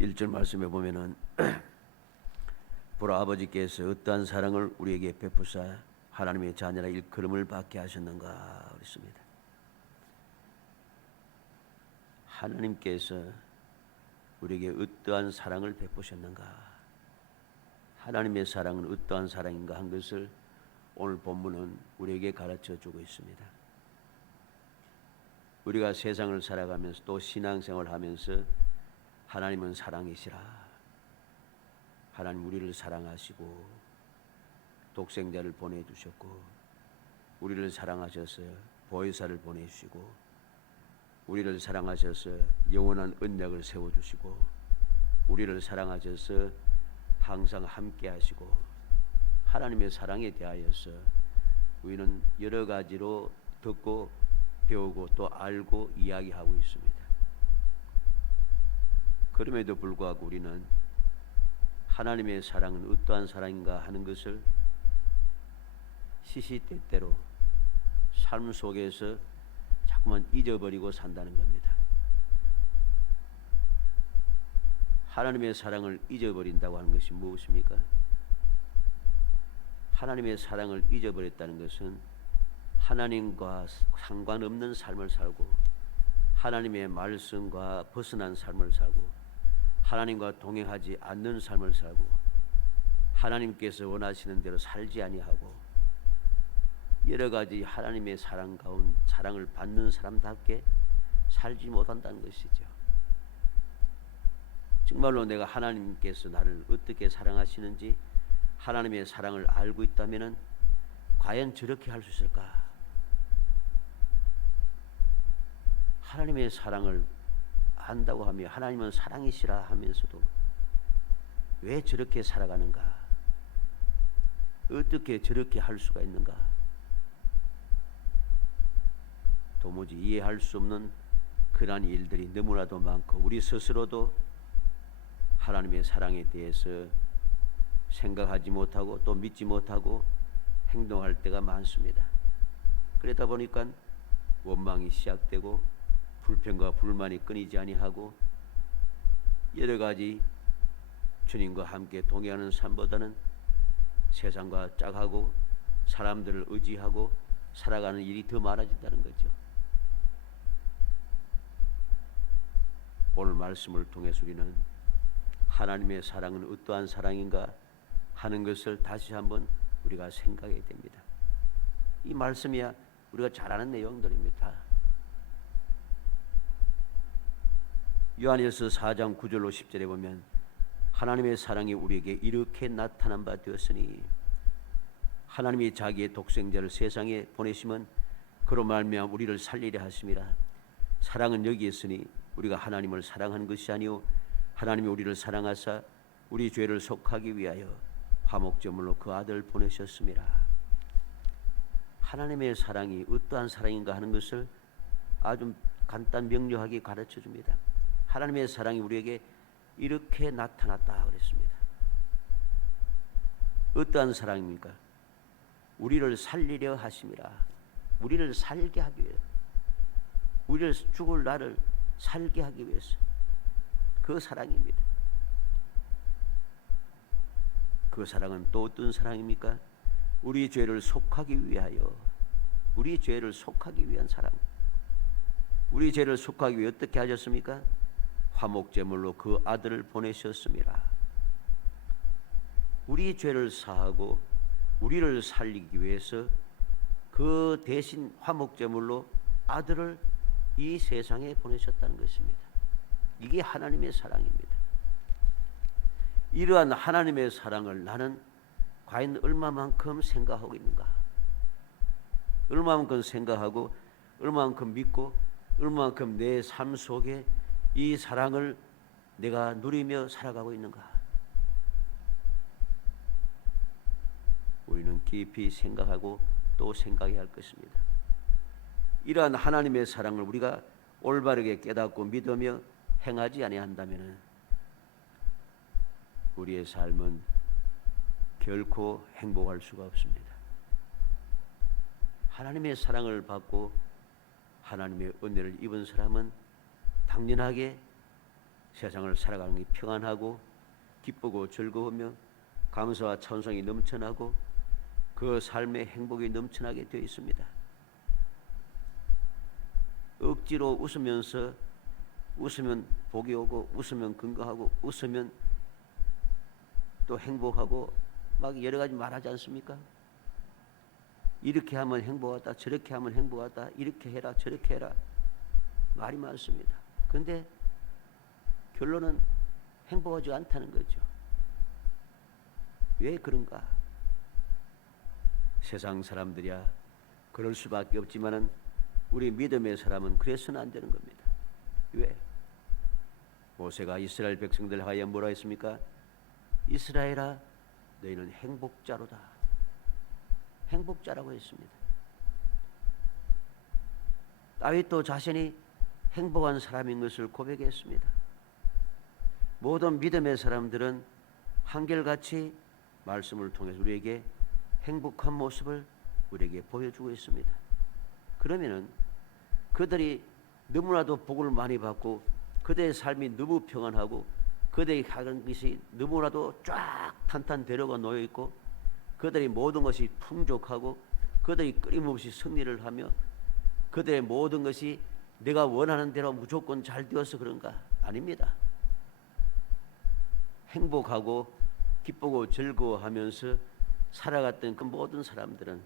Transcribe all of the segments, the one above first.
1절 말씀에 보면은 보라 아버지께서 어떠한 사랑을 우리에게 베푸사 하나님의 자녀라 일컬음을 받게 하셨는가 그랬습니다. 하나님께서 우리에게 어떠한 사랑을 베푸셨는가, 하나님의 사랑은 어떠한 사랑인가 한 것을 오늘 본문은 우리에게 가르쳐 주고 있습니다. 우리가 세상을 살아가면서 또 신앙생활을 하면서 하나님은 사랑이시라, 하나님 우리를 사랑하시고 독생자를 보내주셨고 우리를 사랑하셔서 보혜사를 보내주시고 우리를 사랑하셔서 영원한 언약을 세워주시고 우리를 사랑하셔서 항상 함께 하시고 하나님의 사랑에 대하여서 우리는 여러 가지로 듣고 배우고 또 알고 이야기하고 있습니다. 그럼에도 불구하고 우리는 하나님의 사랑은 어떠한 사랑인가 하는 것을 시시때때로 삶 속에서 자꾸만 잊어버리고 산다는 겁니다. 하나님의 사랑을 잊어버린다고 하는 것이 무엇입니까? 하나님의 사랑을 잊어버렸다는 것은 하나님과 상관없는 삶을 살고 하나님의 말씀과 벗어난 삶을 살고 하나님과 동행하지 않는 삶을 살고 하나님께서 원하시는 대로 살지 아니하고 여러 가지 하나님의 사랑을 받는 사람답게 살지 못한다는 것이죠. 정말로 내가 하나님께서 나를 어떻게 사랑하시는지 하나님의 사랑을 알고 있다면 과연 저렇게 할 수 있을까? 하나님의 사랑을 안다고 하며 하나님은 사랑이시라 하면서도 왜 저렇게 살아가는가? 어떻게 저렇게 할 수가 있는가? 도무지 이해할 수 없는 그러한 일들이 너무나도 많고 우리 스스로도 하나님의 사랑에 대해서 생각하지 못하고 또 믿지 못하고 행동할 때가 많습니다. 그러다 보니까 원망이 시작되고 불평과 불만이 끊이지 아니하고 여러 가지 주님과 함께 동행하는 삶보다는 세상과 짝하고 사람들을 의지하고 살아가는 일이 더 많아진다는 거죠. 오늘 말씀을 통해서 우리는 하나님의 사랑은 어떠한 사랑인가 하는 것을 다시 한번 우리가 생각해야 됩니다. 이 말씀이야 우리가 잘 아는 내용들입니다. 요한일서 4장 9절로 10절에 보면 하나님의 사랑이 우리에게 이렇게 나타난 바 되었으니 하나님이 자기의 독생자를 세상에 보내심은 그로 말미암아 우리를 살리려 하심이라. 사랑은 여기 있으니 우리가 하나님을 사랑한 것이 아니요 하나님이 우리를 사랑하사 우리 죄를 속하기 위하여 화목제물로 그 아들을 보내셨음이라. 하나님의 사랑이 어떠한 사랑인가 하는 것을 아주 간단 명료하게 가르쳐 줍니다. 하나님의 사랑이 우리에게 이렇게 나타났다 그랬습니다. 어떠한 사랑입니까? 우리를 살리려 하심이라. 우리를 살게 하기 위해, 우리를 죽을 나를 살게 하기 위해서 그 사랑입니다. 그 사랑은 또 어떤 사랑입니까? 우리 죄를 속하기 위하여, 우리 죄를 속하기 위한 사랑. 우리 죄를 속하기 위해 어떻게 하셨습니까? 화목제물로 그 아들을 보내셨습니다. 우리 죄를 사하고 우리를 살리기 위해서 그 대신 화목제물로 아들을 이 세상에 보내셨다는 것입니다. 이게 하나님의 사랑입니다. 이러한 하나님의 사랑을 나는 과연 얼마만큼 생각하고 있는가? 얼마만큼 생각하고 얼마만큼 믿고 얼마만큼 내 삶 속에 이 사랑을 내가 누리며 살아가고 있는가? 우리는 깊이 생각하고 또 생각해야 할 것입니다. 이러한 하나님의 사랑을 우리가 올바르게 깨닫고 믿으며 행하지 아니한다면 우리의 삶은 결코 행복할 수가 없습니다. 하나님의 사랑을 받고 하나님의 은혜를 입은 사람은 당연하게 세상을 살아가는 게 평안하고 기쁘고 즐거우며 감사와 찬송이 넘쳐나고 그 삶의 행복이 넘쳐나게 되어 있습니다. 억지로 웃으면서 웃으면 복이 오고 웃으면 건강하고 웃으면 또 행복하고 막 여러 가지 말하지 않습니까? 이렇게 하면 행복하다, 저렇게 하면 행복하다, 이렇게 해라, 저렇게 해라 말이 많습니다. 그런데 결론은 행복하지 않다는 거죠. 왜 그런가? 세상 사람들이야 그럴 수밖에 없지만은 우리 믿음의 사람은 그래서는 안 되는 겁니다. 왜? 모세가 이스라엘 백성들 하여 뭐라 했습니까? 이스라엘아 너희는 행복자로다. 행복자라고 했습니다. 다윗도 자신이 행복한 사람인 것을 고백했습니다. 모든 믿음의 사람들은 한결같이 말씀을 통해서 우리에게 행복한 모습을 우리에게 보여주고 있습니다. 그러면은 그들이 너무나도 복을 많이 받고 그들의 삶이 너무 평안하고 그들이 하는 것이 너무나도 쫙 탄탄대로가 놓여 있고 그들의 모든 것이 풍족하고 그들이 끊임없이 승리를 하며 그들의 모든 것이 내가 원하는 대로 무조건 잘 되어서 그런가? 아닙니다. 행복하고 기쁘고 즐거워하면서 살아갔던 그 모든 사람들은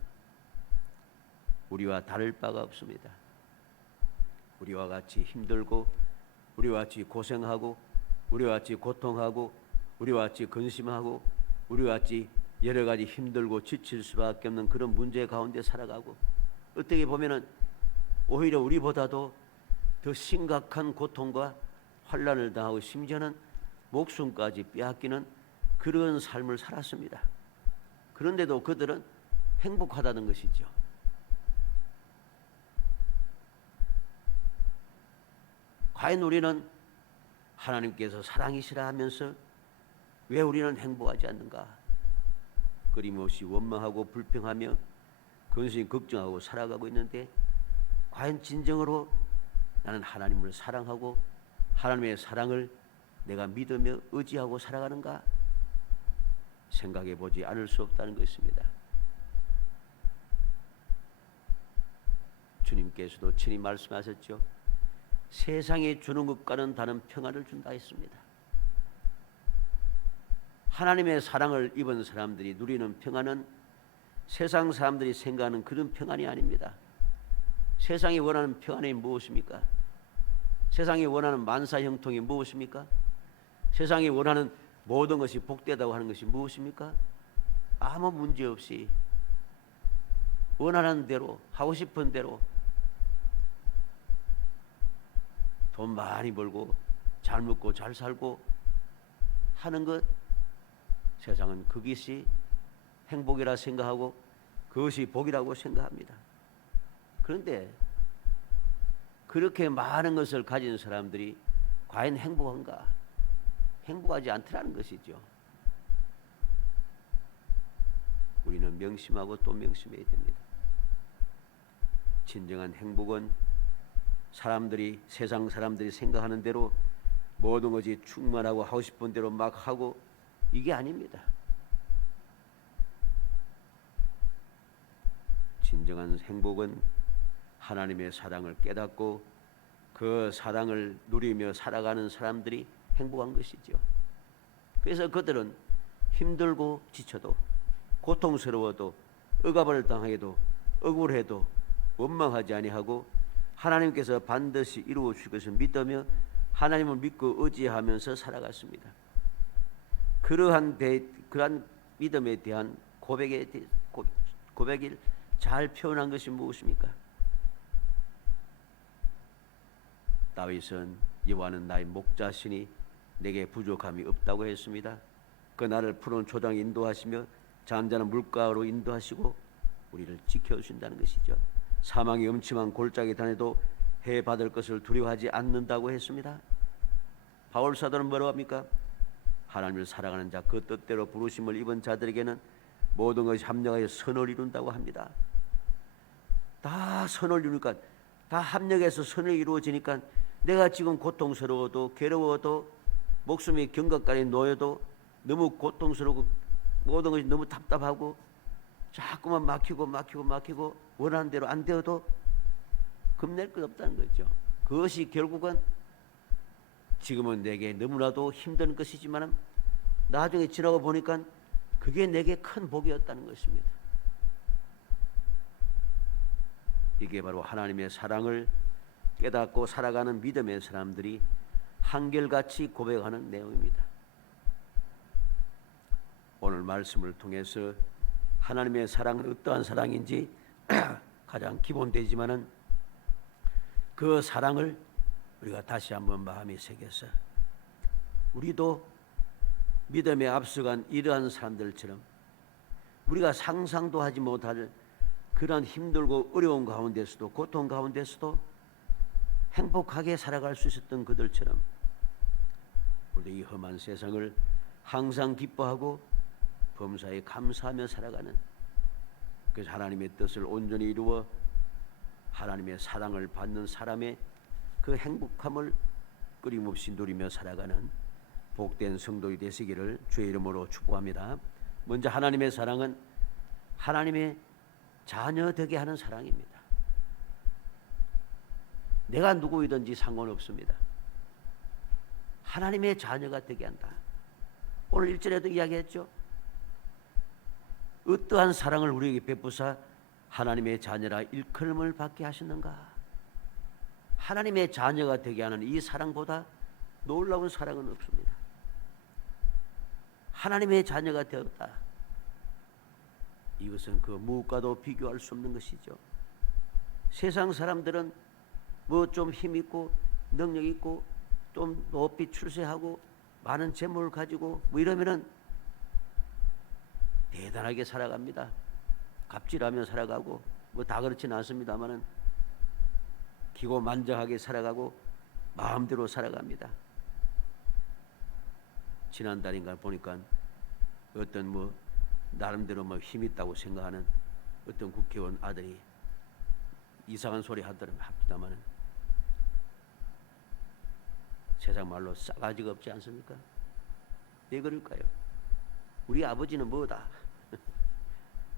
우리와 다를 바가 없습니다. 우리와 같이 힘들고 우리와 같이 고생하고 우리와 같이 고통하고 우리와 같이 근심하고 우리와 같이 여러 가지 힘들고 지칠 수밖에 없는 그런 문제 가운데 살아가고 어떻게 보면은 오히려 우리보다도 더 심각한 고통과 환난을 당하고 심지어는 목숨까지 빼앗기는 그런 삶을 살았습니다. 그런데도 그들은 행복하다는 것이죠. 과연 우리는 하나님께서 사랑이시라 하면서 왜 우리는 행복하지 않는가? 끊임없이 원망하고 불평하며 근심히 걱정하고 살아가고 있는데 과연 진정으로 나는 하나님을 사랑하고 하나님의 사랑을 내가 믿으며 의지하고 살아가는가? 생각해 보지 않을 수 없다는 것입니다. 주님께서도 친히 말씀하셨죠. 세상에 주는 것과는 다른 평안을 준다 했습니다. 하나님의 사랑을 입은 사람들이 누리는 평안은 세상 사람들이 생각하는 그런 평안이 아닙니다. 세상이 원하는 평안이 무엇입니까? 세상이 원하는 만사형통이 무엇입니까? 세상이 원하는 모든 것이 복되다고 하는 것이 무엇입니까? 아무 문제 없이 원하는 대로 하고 싶은 대로 돈 많이 벌고 잘 먹고 잘 살고 하는 것, 세상은 그것이 행복이라 생각하고 그것이 복이라고 생각합니다. 그런데 그렇게 많은 것을 가진 사람들이 과연 행복한가? 행복하지 않더라는 것이죠. 우리는 명심하고 또 명심해야 됩니다. 진정한 행복은 사람들이 세상 사람들이 생각하는 대로 모든 것이 충만하고 하고 싶은 대로 막 하고 이게 아닙니다. 진정한 행복은 하나님의 사랑을 깨닫고 그 사랑을 누리며 살아가는 사람들이 행복한 것이죠. 그래서 그들은 힘들고 지쳐도 고통스러워도 억압을 당해도 억울해도 원망하지 아니하고 하나님께서 반드시 이루어 주실 것을 믿으며 하나님을 믿고 의지하면서 살아갔습니다. 그러한 믿음에 대한 고백을 잘 표현한 것이 무엇입니까? 다윗은 여호와는 나의 목자시니 내게 부족함이 없다고 했습니다. 그 나를 푸른 초장에 인도하시며 잠자는 물가로 인도하시고 우리를 지켜주신다는 것이죠. 사망의 음침한 골짜기 다녀도 해 받을 것을 두려워하지 않는다고 했습니다. 바울 사도는 뭐라고 합니까? 하나님을 사랑하는 자 그 뜻대로 부르심을 입은 자들에게는 모든 것이 합력하여 선을 이룬다고 합니다. 다 선을 이루니까 다 합력해서 선을 이루어지니까 내가 지금 고통스러워도 괴로워도 목숨이 경각간에 놓여도 너무 고통스럽고 모든 것이 너무 답답하고 자꾸만 막히고 원하는 대로 안 되어도 겁낼 것 없다는 거죠. 그것이 결국은 지금은 내게 너무나도 힘든 것이지만 나중에 지나고 보니까 그게 내게 큰 복이었다는 것입니다. 이게 바로 하나님의 사랑을 깨닫고 살아가는 믿음의 사람들이 한결같이 고백하는 내용입니다. 오늘 말씀을 통해서 하나님의 사랑은 어떠한 사랑인지 가장 기본되지만은 그 사랑을 우리가 다시 한번 마음에 새겨서 우리도 믿음에 앞서간 이러한 사람들처럼 우리가 상상도 하지 못할 그런 힘들고 어려운 가운데서도 고통 가운데서도 행복하게 살아갈 수 있었던 그들처럼 우리도 이 험한 세상을 항상 기뻐하고 범사에 감사하며 살아가는, 그래서 하나님의 뜻을 온전히 이루어 하나님의 사랑을 받는 사람의 그 행복함을 끊임없이 누리며 살아가는 복된 성도이 되시기를 주의 이름으로 축복합니다. 먼저 하나님의 사랑은 하나님의 자녀 되게 하는 사랑입니다. 내가 누구이든지 상관없습니다. 하나님의 자녀가 되게 한다. 오늘 1절에도 이야기했죠. 어떠한 사랑을 우리에게 베푸사 하나님의 자녀라 일컬음을 받게 하셨는가. 하나님의 자녀가 되게 하는 이 사랑보다 놀라운 사랑은 없습니다. 하나님의 자녀가 되었다. 이것은 그 무엇과도 비교할 수 없는 것이죠. 세상 사람들은 뭐 좀 힘있고 능력 있고 좀 높이 출세하고 많은 재물을 가지고 뭐 이러면은 대단하게 살아갑니다. 갑질하며 살아가고 뭐 다 그렇지는 않습니다만은 기고만장하게 살아가고 마음대로 살아갑니다. 지난달인가 보니까 어떤 뭐 나름대로 뭐 힘 있다고 생각하는 어떤 국회의원 아들이 이상한 소리 합니다만은 세상 말로 싸가지가 없지 않습니까? 왜 그럴까요? 우리 아버지는 뭐다?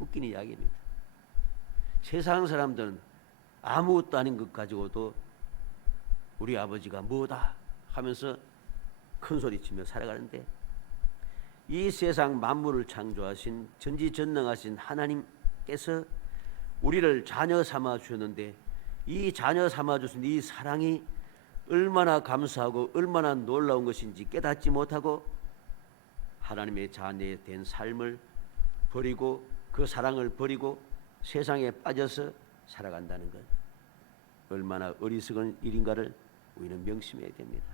웃기는 이야기입니다. 세상 사람들은 아무것도 아닌 것 가지고도 우리 아버지가 뭐다 하면서 큰 소리치며 살아가는데, 이 세상 만물을 창조하신 전지전능하신 하나님께서 우리를 자녀 삼아 주셨는데, 이 자녀 삼아 주신 이 사랑이 얼마나 감사하고 얼마나 놀라운 것인지 깨닫지 못하고 하나님의 자녀에 된 삶을 버리고 그 사랑을 버리고 세상에 빠져서 살아간다는 것, 얼마나 어리석은 일인가를 우리는 명심해야 됩니다.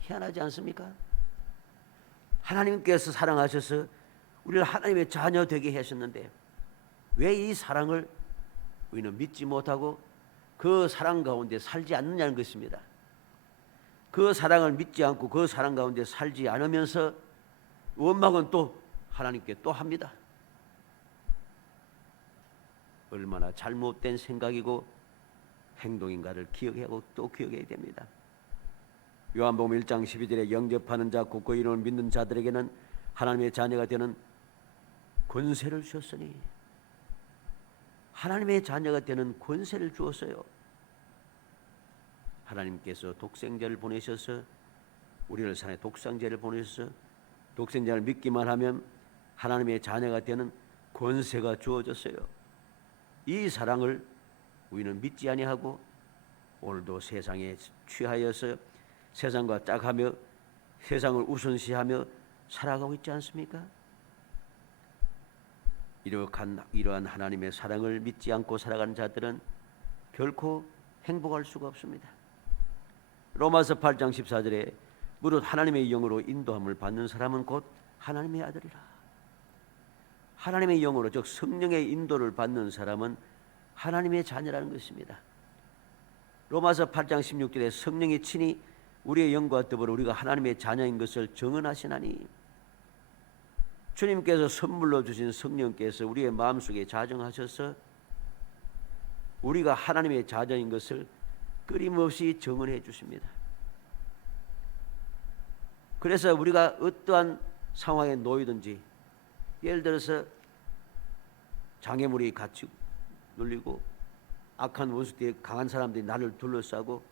희한하지 않습니까? 하나님께서 사랑하셔서 우리를 하나님의 자녀 되게 하셨는데 왜 이 사랑을 우리는 믿지 못하고 그 사랑 가운데 살지 않느냐는 것입니다. 그 사랑을 믿지 않고 그 사랑 가운데 살지 않으면서 원망은 또 하나님께 또 합니다. 얼마나 잘못된 생각이고 행동인가를 기억하고 또 기억해야 됩니다. 요한복음 1장 12절에 영접하는 자 굳고 이름을 믿는 자들에게는 하나님의 자녀가 되는 권세를 주셨으니, 하나님의 자녀가 되는 권세를 주었어요. 하나님께서 독생자를 보내셔서 우리를 산에 독생자를 보내셔서 독생자를 믿기만 하면 하나님의 자녀가 되는 권세가 주어졌어요. 이 사랑을 우리는 믿지 아니하고 오늘도 세상에 취하여서 세상과 짝하며 세상을 우선시하며 살아가고 있지 않습니까? 이러한 하나님의 사랑을 믿지 않고 살아가는 자들은 결코 행복할 수가 없습니다. 로마서 8장 14절에 무릇 하나님의 영으로 인도함을 받는 사람은 곧 하나님의 아들이라. 하나님의 영으로, 즉 성령의 인도를 받는 사람은 하나님의 자녀라는 것입니다. 로마서 8장 16절에 성령이 친히 우리의 영과 더불어 우리가 하나님의 자녀인 것을 증언하시나니, 주님께서 선물로 주신 성령께서 우리의 마음속에 자정하셔서 우리가 하나님의 자녀인 것을 끊임없이 증언해 주십니다. 그래서 우리가 어떠한 상황에 놓이든지, 예를 들어서 장애물이 같이 눌리고 악한 원수들이, 강한 사람들이 나를 둘러싸고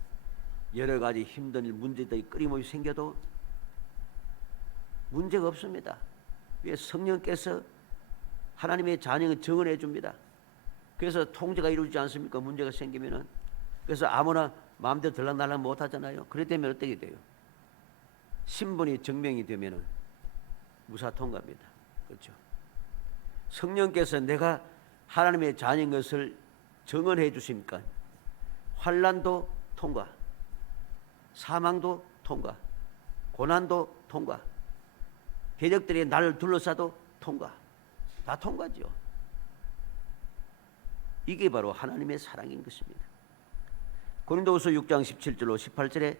여러 가지 힘든 일, 문제들이 끊임없이 생겨도 문제가 없습니다. 왜? 성령께서 하나님의 자녀를 정언해 줍니다. 그래서 통제가 이루어지지 않습니까? 문제가 생기면은. 그래서 아무나 마음대로 들락날락 못 하잖아요. 그렇기 때문에 어떻게 돼요? 신분이 증명이 되면은 무사 통과입니다. 그렇죠? 성령께서 내가 하나님의 자녀인 것을 정언해 주시니까 환난도 통과, 사망도 통과, 고난도 통과, 대적들이 나를 둘러싸도 통과, 다 통과죠. 이게 바로 하나님의 사랑인 것입니다. 고린도후서 6장 17절로 18절에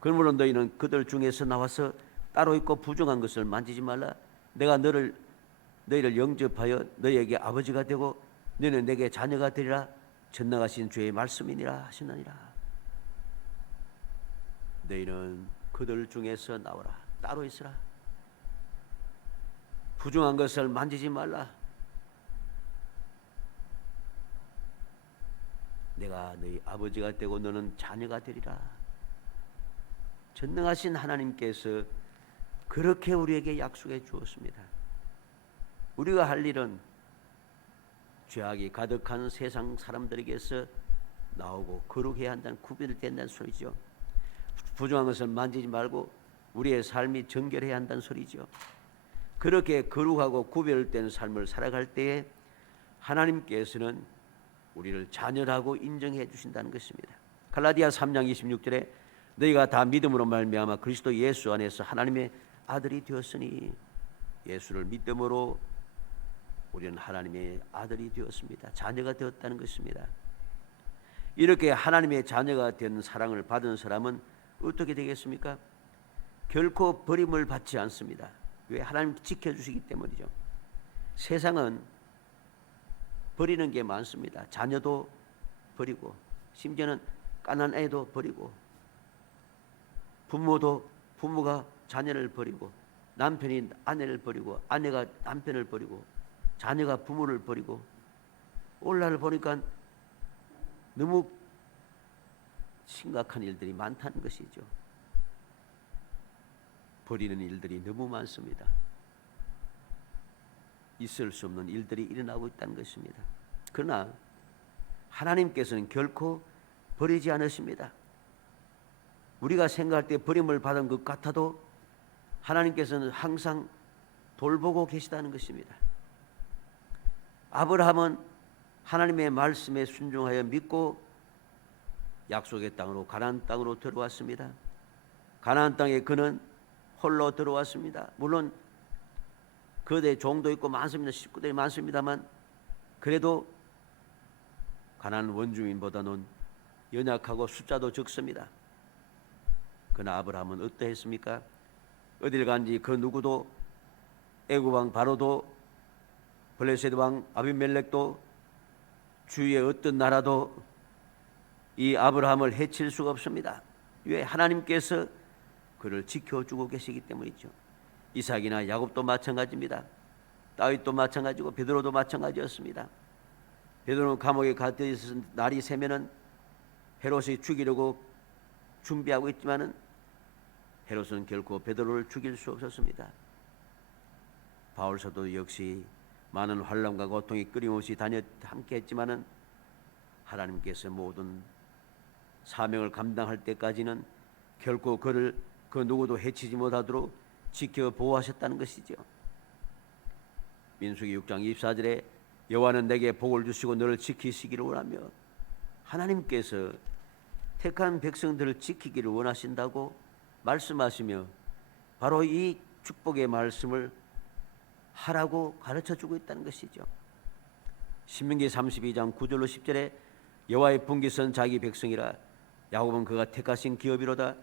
그러므로 너희는 그들 중에서 나와서 따로 있고 부정한 것을 만지지 말라. 내가 너희를 영접하여 너희에게 아버지가 되고 너희는 내게 자녀가 되리라. 전능하신 주의 말씀이니라 하시느니라. 너희는 그들 중에서 나오라. 따로 있으라. 부정한 것을 만지지 말라. 내가 너희 아버지가 되고 너는 자녀가 되리라. 전능하신 하나님께서 그렇게 우리에게 약속해 주었습니다. 우리가 할 일은 죄악이 가득한 세상 사람들에게서 나오고 거룩해야 한다는, 구별된다는 소리죠. 부정한 것을 만지지 말고 우리의 삶이 정결해야 한다는 소리죠. 그렇게 거룩하고 구별된 삶을 살아갈 때에 하나님께서는 우리를 자녀라고 인정해 주신다는 것입니다. 갈라디아 3장 26절에 너희가 다 믿음으로 말미암아 그리스도 예수 안에서 하나님의 아들이 되었으니, 예수를 믿음으로 우리는 하나님의 아들이 되었습니다. 자녀가 되었다는 것입니다. 이렇게 하나님의 자녀가 된 사랑을 받은 사람은 어떻게 되겠습니까? 결코 버림을 받지 않습니다. 왜? 하나님 지켜주시기 때문이죠. 세상은 버리는 게 많습니다. 자녀도 버리고, 심지어는 깐난 애도 버리고, 부모가 자녀를 버리고, 남편이 아내를 버리고, 아내가 남편을 버리고, 자녀가 부모를 버리고, 오늘날 보니까 너무 심각한 일들이 많다는 것이죠. 버리는 일들이 너무 많습니다. 있을 수 없는 일들이 일어나고 있다는 것입니다. 그러나 하나님께서는 결코 버리지 않으십니다. 우리가 생각할 때 버림을 받은 것 같아도 하나님께서는 항상 돌보고 계시다는 것입니다. 아브라함은 하나님의 말씀에 순종하여 믿고 약속의 땅으로, 가나안 땅으로 들어왔습니다. 가나안 땅에 그는 홀로 들어왔습니다. 물론 그대 종도 있고 많습니다. 식구들이 많습니다만 그래도 가나안 원주민보다는 연약하고 숫자도 적습니다. 그러나 아브라함은 어떠했습니까? 어딜 간지 그 누구도, 애굽 왕 바로도, 블레셋 왕 아비멜렉도, 주위의 어떤 나라도 이 아브라함을 해칠 수가 없습니다. 왜? 하나님께서 그를 지켜주고 계시기 때문이죠. 이삭이나 야곱도 마찬가지입니다. 다윗도 마찬가지고 베드로도 마찬가지였습니다. 베드로는 감옥에 갇혀 있어서 날이 새면은 헤롯이 죽이려고 준비하고 있지만은 헤롯은 결코 베드로를 죽일 수 없었습니다. 바울 사도 역시 많은 환난과 고통이 끊임없이 함께했지만은 하나님께서 모든 사명을 감당할 때까지는 결코 그를 그 누구도 해치지 못하도록 지켜 보호하셨다는 것이죠. 민수기 6장 24절에 여호와는 내게 복을 주시고 너를 지키시기를 원하며, 하나님께서 택한 백성들을 지키기를 원하신다고 말씀하시며 바로 이 축복의 말씀을 하라고 가르쳐주고 있다는 것이죠. 신명기 32장 9절로 10절에 여호와의 분깃은 자기 백성이라 야곱은 그가 택하신 기업이로다.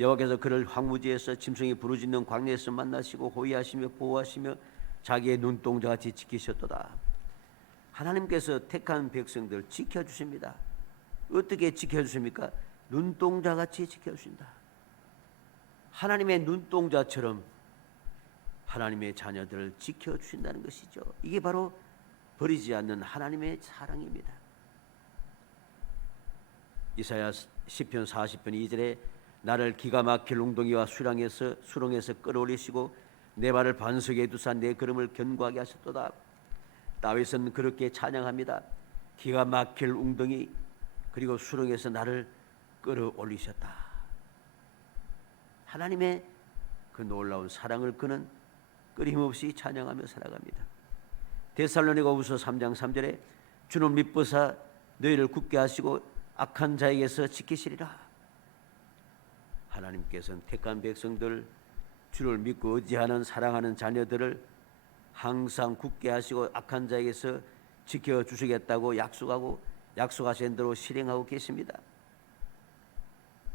여호와께서 그를 황무지에서 짐승이 부르짖는 광야에서 만나시고 호위하시며 보호하시며 자기의 눈동자같이 지키셨도다. 하나님께서 택한 백성들 지켜주십니다. 어떻게 지켜주십니까? 눈동자같이 지켜주신다. 하나님의 눈동자처럼 하나님의 자녀들을 지켜주신다는 것이죠. 이게 바로 버리지 않는 하나님의 사랑입니다. 이사야 시편 40편 2절에 나를 기가 막힐 웅덩이와 수렁에서 끌어올리시고 내 발을 반석에 두사 내 걸음을 견고하게 하셨도다. 다윗은 그렇게 찬양합니다. 기가 막힐 웅덩이 그리고 수렁에서 나를 끌어올리셨다. 하나님의 그 놀라운 사랑을 그는 끊임없이 찬양하며 살아갑니다. 데살로니가후서 3장 3절에 주는 미쁘사 너희를 굳게 하시고 악한 자에게서 지키시리라. 하나님께서는 택한 백성들, 주를 믿고 의지하는 사랑하는 자녀들을 항상 굳게 하시고 악한 자에게서 지켜주시겠다고 약속하신 대로 실행하고 계십니다.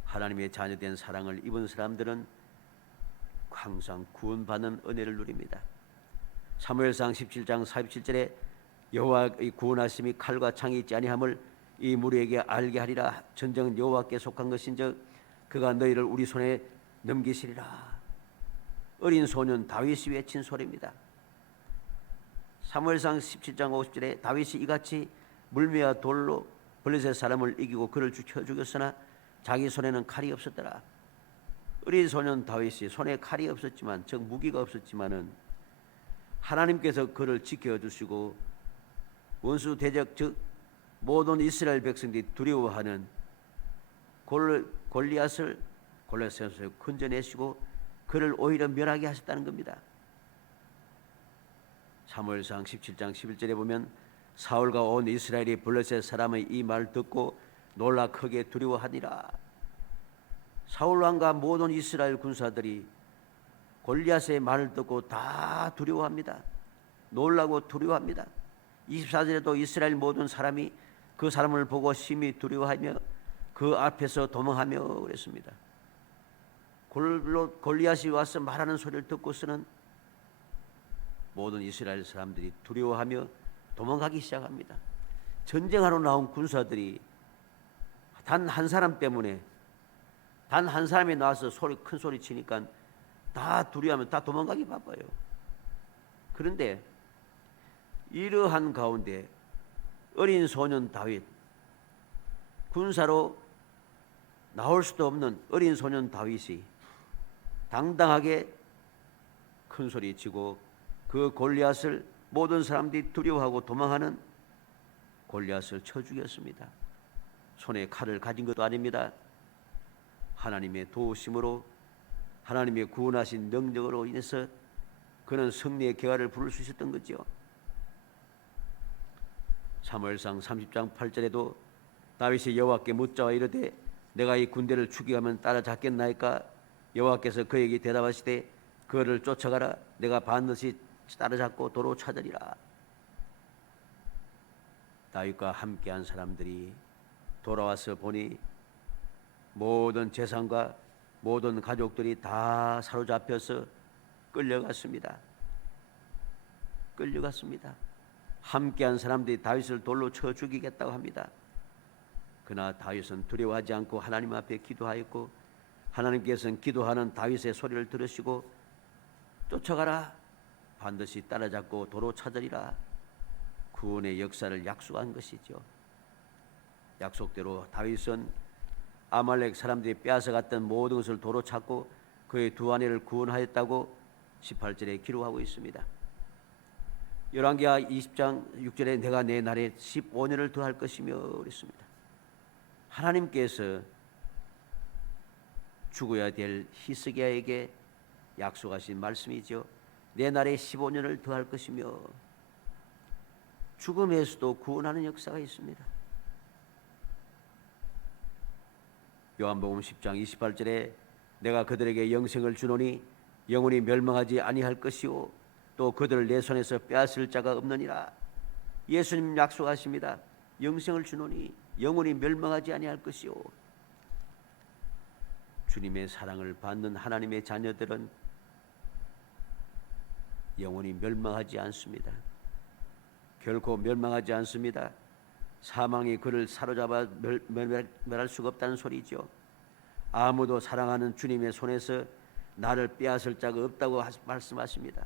하나님의 자녀된 사랑을 입은 사람들은 항상 구원받는 은혜를 누립니다. 사무엘상 17장 47절에 여호와의 구원하심이 칼과 창이 있지 아니함을 이 무리에게 알게 하리라. 전쟁은 여호와께 속한 것인즉 그가 너희를 우리 손에 넘기시리라. 어린 소년 다윗이 외친 소리입니다. 사무엘상 17장 50절에 다윗이 이같이 물매와 돌로 블레셋 사람을 이기고 그를 쳐 죽였으나 자기 손에는 칼이 없었더라. 어린 소년 다윗이 손에 칼이 없었지만 즉 무기가 없었지만은 하나님께서 그를 지켜주시고 원수 대적 즉 모든 이스라엘 백성들이 두려워하는 골리앗을 건져내시고 그를 오히려 멸하게 하셨다는 겁니다. 사무엘상 17장 11절에 보면 사울과 온 이스라엘이 블레셋 사람의 이 말 듣고 놀라 크게 두려워하니라. 사울 왕과 모든 이스라엘 군사들이 골리앗의 말을 듣고 다 두려워합니다. 놀라고 두려워합니다. 24절에도 이스라엘 모든 사람이 그 사람을 보고 심히 두려워하며 그 앞에서 도망하며 그랬습니다. 골리앗이 와서 말하는 소리를 듣고서는 모든 이스라엘 사람들이 두려워하며 도망가기 시작합니다. 전쟁하러 나온 군사들이 단 한 사람 때문에 단 한 사람이 나와서 큰 소리 치니까 다 두려워하면 다 도망가기 바빠요. 그런데 이러한 가운데 어린 소년 다윗, 군사로 나올 수도 없는 어린 소년 다윗이 당당하게 큰 소리 치고 그 골리앗을 모든 사람들이 두려워하고 도망하는 골리앗을 쳐 죽였습니다. 손에 칼을 가진 것도 아닙니다. 하나님의 도우심으로 하나님의 구원하신 능력으로 인해서 그는 승리의 개화를 부를 수 있었던 거죠. 사무엘상 30장 8절에도 다윗이 여호와께 묻자와 이르되 내가 이 군대를 추격하면 따라잡겠나이까? 여호와께서 그에게 대답하시되 그를 쫓아가라. 내가 반드시 따라잡고 도로 찾으리라. 다윗과 함께한 사람들이 돌아와서 보니 모든 재산과 모든 가족들이 다 사로잡혀서 끌려갔습니다. 함께한 사람들이 다윗을 돌로 쳐 죽이겠다고 합니다. 그러나 다윗은 두려워하지 않고 하나님 앞에 기도하였고 하나님께서는 기도하는 다윗의 소리를 들으시고 쫓아가라. 반드시 따라잡고 도로 찾으리라. 구원의 역사를 약속한 것이죠. 약속대로 다윗은 아말렉 사람들이 빼앗아갔던 모든 것을 도로 찾고 그의 두 아내를 구원하였다고 18절에 기록하고 있습니다. 열왕기하 20장 6절에 내가 내 날에 15년을 더할 것이며 그랬습니다. 하나님께서 죽어야 될 히스기야에게 약속하신 말씀이죠. 내 날에 15년을 더할 것이며 죽음에서도 구원하는 역사가 있습니다. 요한복음 10장 28절에 내가 그들에게 영생을 주노니 영원히 멸망하지 아니할 것이요 또 그들을 내 손에서 빼앗을 자가 없느니라. 예수님 약속하십니다. 영생을 주노니 영원히 멸망하지 아니할 것이요. 주님의 사랑을 받는 하나님의 자녀들은 영원히 멸망하지 않습니다. 결코 멸망하지 않습니다. 사망이 그를 사로잡아 멸할 수가 없다는 소리죠. 아무도 사랑하는 주님의 손에서 나를 빼앗을 자가 없다고 말씀하십니다.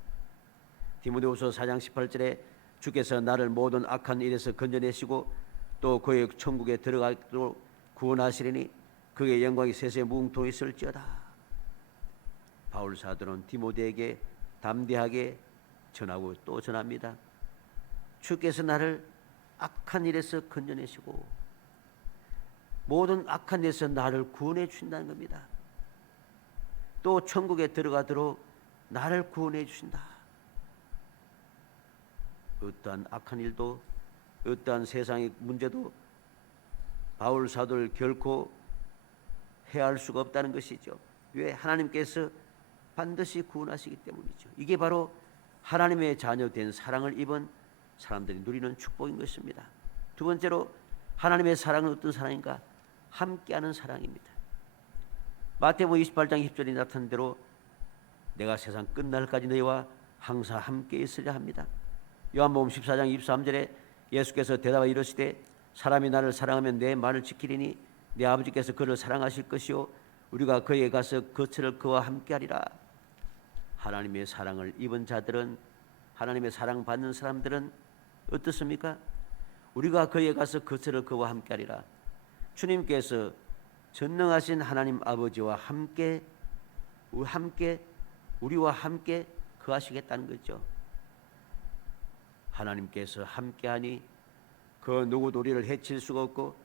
디모데후서 4장 18절에 주께서 나를 모든 악한 일에서 건져내시고 또 그의 천국에 들어가도록 구원하시리니 그의 영광이 세세 무궁통했을지어다. 바울 사도는 디모데에게 담대하게 전하고 또 전합니다. 주께서 나를 악한 일에서 건져내시고 모든 악한 일에서 나를 구원해 주신다는 겁니다. 또 천국에 들어가도록 나를 구원해 주신다. 어떠한 악한 일도 어떠한 세상의 문제도 바울 사도를 결코 해할 수가 없다는 것이죠. 왜? 하나님께서 반드시 구원하시기 때문이죠. 이게 바로 하나님의 자녀된 사랑을 입은 사람들이 누리는 축복인 것입니다. 두 번째로 하나님의 사랑은 어떤 사랑인가? 함께하는 사랑입니다. 마태복음 28장 20절에 나타난 대로 내가 세상 끝날까지 너희와 항상 함께 있으려 합니다. 요한복음 14장 23절에 예수께서 대답하여 이르시되 사람이 나를 사랑하면 내 말을 지키리니 내 아버지께서 그를 사랑하실 것이요 우리가 그에게 가서 그처를 그와 함께하리라. 하나님의 사랑을 입은 자들은, 하나님의 사랑받는 사람들은 어떻습니까? 우리가 그에게 가서 그처를 그와 함께하리라. 주님께서 전능하신 하나님 아버지와 함께 우리와 함께 거하시겠다는 거죠. 하나님께서 함께하니 그 누구도 우리를 해칠 수가 없고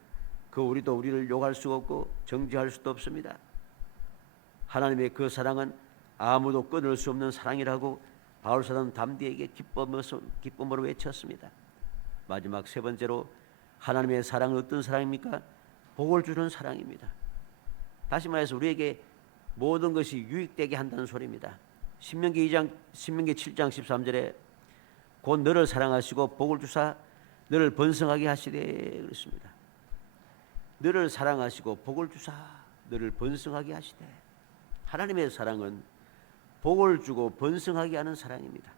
그 우리도 우리를 욕할 수가 없고 정죄할 수도 없습니다. 하나님의 그 사랑은 아무도 끊을 수 없는 사랑이라고 바울 사도는 담대하게 기쁨으로 외쳤습니다. 마지막 세 번째로 하나님의 사랑은 어떤 사랑입니까? 복을 주는 사랑입니다. 다시 말해서 우리에게 모든 것이 유익되게 한다는 소리입니다. 신명기 7장 13절에 곧 너를 사랑하시고 복을 주사 너를 번성하게 하시되 그랬습니다. 너를 사랑하시고 복을 주사 너를 번성하게 하시되. 하나님의 사랑은 복을 주고 번성하게 하는 사랑입니다.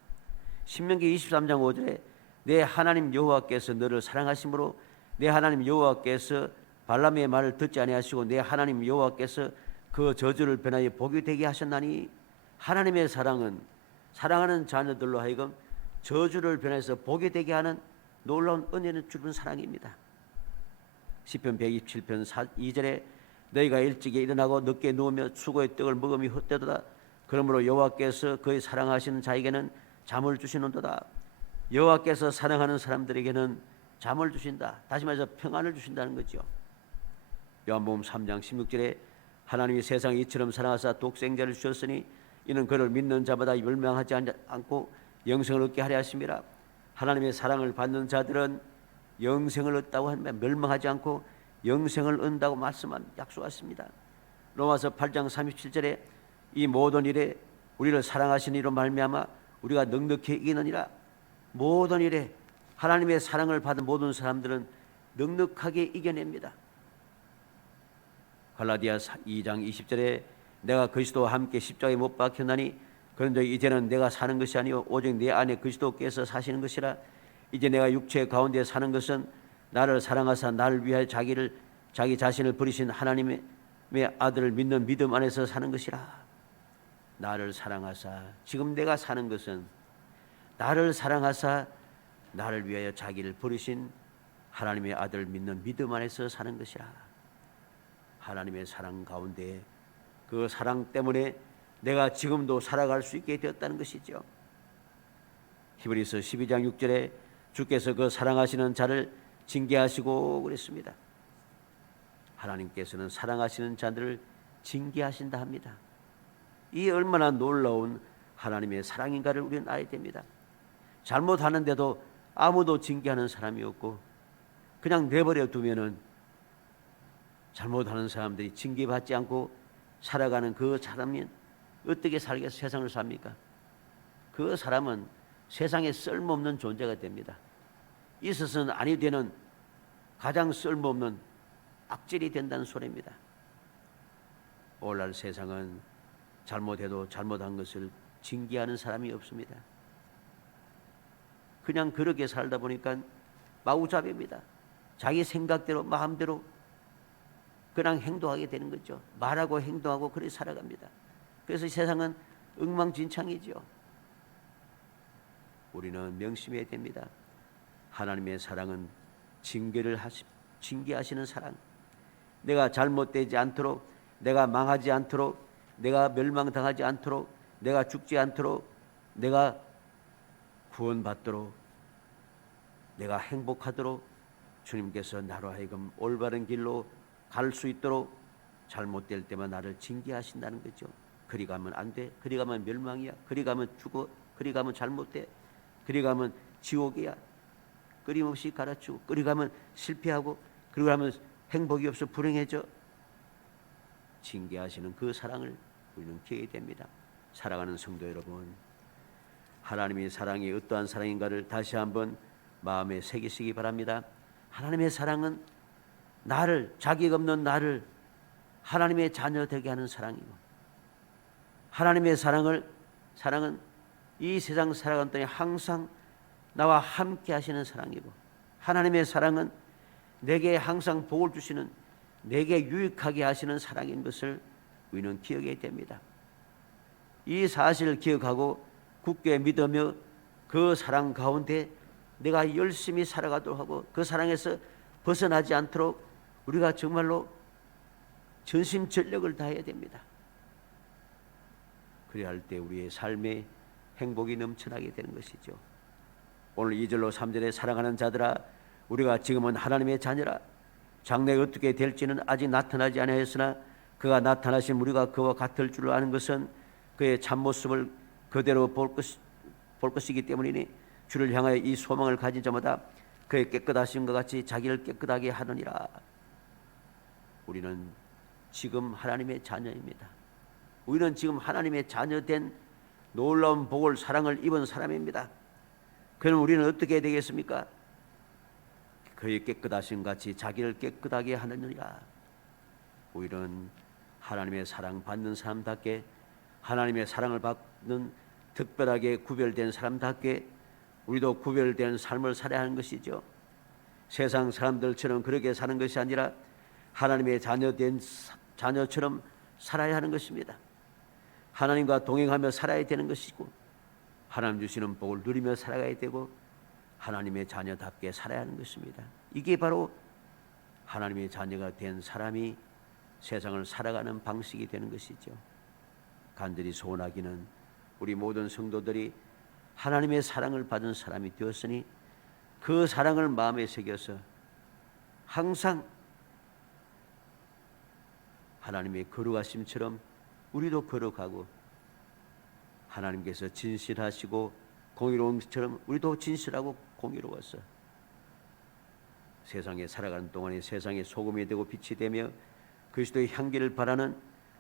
신명기 23장 5절에 내 하나님 여호와께서 너를 사랑하심으로 내 하나님 여호와께서 발람의 말을 듣지 아니하시고 내 하나님 여호와께서 그 저주를 변하여 복이 되게 하셨나니. 하나님의 사랑은 사랑하는 자녀들로 하여금 저주를 변해서 복이 되게 하는 놀라운 은혜를 주는 사랑입니다. 시편 127편 2절에 너희가 일찍이 일어나고 늦게 누우며 수고의 떡을 먹음이 헛되도다. 그러므로 여호와께서 그의 사랑하시는 자에게는 잠을 주시는도다. 여호와께서 사랑하는 사람들에게는 잠을 주신다. 다시 말해서 평안을 주신다는 거죠. 요한복음 3장 16절에 하나님이 세상을 이처럼 사랑하사 독생자를 주셨으니 이는 그를 믿는 자마다 멸망하지 않고 영생을 얻게 하려 하심이라. 하나님의 사랑을 받는 자들은 영생을 얻다고 하면 멸망하지 않고 영생을 얻는다고 약속하십니다. 로마서 8장 37절에 이 모든 일에 우리를 사랑하신 이로 말미암아 우리가 넉넉히 이기느니라. 모든 일에 하나님의 사랑을 받은 모든 사람들은 넉넉하게 이겨냅니다. 갈라디아 2장 20절에 내가 그리스도와 함께 십자가에 못 박혔나니 그런데 이제는 내가 사는 것이 아니요 오직 내 안에 그리스도께서 사시는 것이라. 이제 내가 육체 가운데 사는 것은 나를 사랑하사 나를 위하여 자기 자신을 버리신 하나님의 아들을 믿는 믿음 안에서 사는 것이라. 나를 사랑하사 지금 내가 사는 것은 나를 사랑하사 나를 위하여 자기를 버리신 하나님의 아들을 믿는 믿음 안에서 사는 것이라. 하나님의 사랑 가운데 그 사랑 때문에 내가 지금도 살아갈 수 있게 되었다는 것이죠. 히브리서 12장 6절에 주께서 그 사랑하시는 자를 징계하시고 그랬습니다. 하나님께서는 사랑하시는 자들을 징계하신다 합니다. 이 얼마나 놀라운 하나님의 사랑인가를 우리는 알아야 됩니다. 잘못하는데도 아무도 징계하는 사람이 없고 그냥 내버려 두면은 잘못하는 사람들이 징계받지 않고 살아가는 그 사람이 어떻게 살겠어? 세상을 삽니까? 그 사람은 세상에 쓸모없는 존재가 됩니다. 있어서는 아니 되는 가장 쓸모없는 악질이 된다는 소리입니다. 오늘날 세상은 잘못해도 잘못한 것을 징계하는 사람이 없습니다. 그냥 그렇게 살다 보니까 마구잡이입니다. 자기 생각대로 마음대로 그냥 행동하게 되는 거죠. 말하고 행동하고 그렇게 살아갑니다. 그래서 세상은 엉망진창이죠. 우리는 명심해야 됩니다. 하나님의 사랑은 징계하시는 사랑. 내가 잘못되지 않도록, 내가 망하지 않도록, 내가 멸망당하지 않도록, 내가 죽지 않도록, 내가 구원받도록, 내가 행복하도록 주님께서 나로 하여금 올바른 길로 갈 수 있도록 잘못될 때만 나를 징계하신다는 거죠. 그리 가면 안 돼. 그리 가면 멸망이야. 그리 가면 죽어. 그리 가면 잘못돼. 그리 가면 지옥이야. 끊임없이 가르치고, 그리 가면 실패하고, 그리 가면 행복이 없어 불행해져. 징계하시는 그 사랑을 우리는 기해야 됩니다. 사랑하는 성도 여러분, 하나님의 사랑이 어떠한 사랑인가를 다시 한번 마음에 새기시기 바랍니다. 하나님의 사랑은 나를, 자격 없는 나를 하나님의 자녀 되게 하는 사랑이고, 하나님의 사랑은 이 세상 살아가는 동안 항상 나와 함께 하시는 사랑이고, 하나님의 사랑은 내게 항상 복을 주시는, 내게 유익하게 하시는 사랑인 것을 우리는 기억해야 됩니다. 이 사실을 기억하고 굳게 믿으며 그 사랑 가운데 내가 열심히 살아가도록 하고, 그 사랑에서 벗어나지 않도록 우리가 정말로 전심전력을 다해야 됩니다. 그래야 할 때 우리의 삶에 행복이 넘쳐나게 되는 것이죠. 오늘 2절로 3절에 사랑하는 자들아, 우리가 지금은 하나님의 자녀라. 장래에 어떻게 될지는 아직 나타나지 아니하였으나 그가 나타나신 우리가 그와 같을 줄 아는 것은 그의 참모습을 그대로 볼 것이기 때문이니 주를 향하여 이 소망을 가진 자마다 그의 깨끗하심과 같이 자기를 깨끗하게 하느니라. 우리는 지금 하나님의 자녀입니다. 우리는 지금 하나님의 자녀된 놀라운 복을, 사랑을 입은 사람입니다. 그럼 우리는 어떻게 해야 되겠습니까? 그의 깨끗하심 같이 자기를 깨끗하게 하느니라. 우리는 하나님의 사랑 받는 사람답게, 하나님의 사랑을 받는 특별하게 구별된 사람답게 우리도 구별된 삶을 살아야 하는 것이죠. 세상 사람들처럼 그렇게 사는 것이 아니라 하나님의 자녀된 자녀처럼 살아야 하는 것입니다. 하나님과 동행하며 살아야 되는 것이고, 하나님 주시는 복을 누리며 살아가야 되고, 하나님의 자녀답게 살아야 하는 것입니다. 이게 바로 하나님의 자녀가 된 사람이 세상을 살아가는 방식이 되는 것이죠. 간절히 소원하기는 우리 모든 성도들이 하나님의 사랑을 받은 사람이 되었으니 그 사랑을 마음에 새겨서 항상 하나님의 거룩하심처럼 우리도 거룩하고, 하나님께서 진실하시고 공의로운 것처럼 우리도 진실하고 공의로워서 세상에 살아가는 동안에 세상의 소금이 되고 빛이 되며 그리스도의 향기를 바라는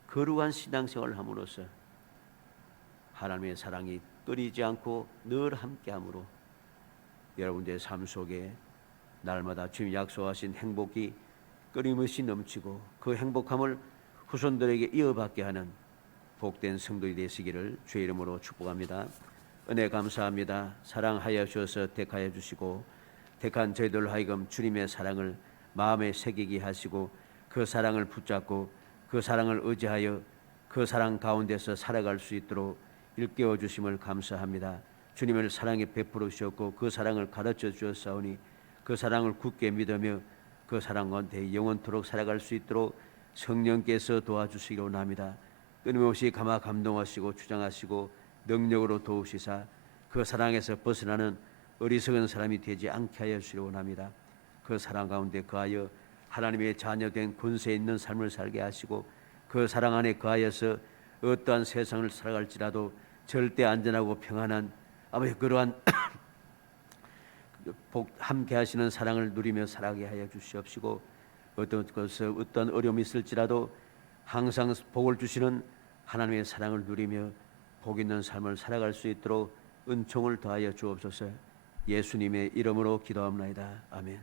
거룩한 신앙생활을 함으로써 하나님의 사랑이 끊이지 않고 늘 함께함으로 여러분들의 삶 속에 날마다 주님이 약속하신 행복이 끊임없이 넘치고 그 행복함을 후손들에게 이어받게 하는 복된 성도이 되시기를 주의 이름으로 축복합니다. 은혜 감사합니다. 사랑하여 주셔서 택하여 주시고 택한 저희들 하여금 주님의 사랑을 마음에 새기게 하시고 그 사랑을 붙잡고 그 사랑을 의지하여 그 사랑 가운데서 살아갈 수 있도록 일깨워 주심을 감사합니다. 주님을 사랑에 베풀어 주셨고 그 사랑을 가르쳐 주셨사오니 그 사랑을 굳게 믿으며 그 사랑 가운데 영원토록 살아갈 수 있도록 성령께서 도와주시기로 원합니다. 끊임없이 감동하시고 주장하시고 능력으로 도우시사 그 사랑에서 벗어나는 어리석은 사람이 되지 않게 하여 주시기로 원합니다. 그 사랑 가운데 거하여 하나님의 자녀된 권세 있는 삶을 살게 하시고 그 사랑 안에 거하여서 어떠한 세상을 살아갈지라도 절대 안전하고 평안한 아버지 그러한 함께 하시는 사랑을 누리며 살아가게 하여 주시옵시고 어떤 어려움이 있을지라도 항상 복을 주시는 하나님의 사랑을 누리며 복 있는 삶을 살아갈 수 있도록 은총을 더하여 주옵소서. 예수님의 이름으로 기도합니다. 아멘.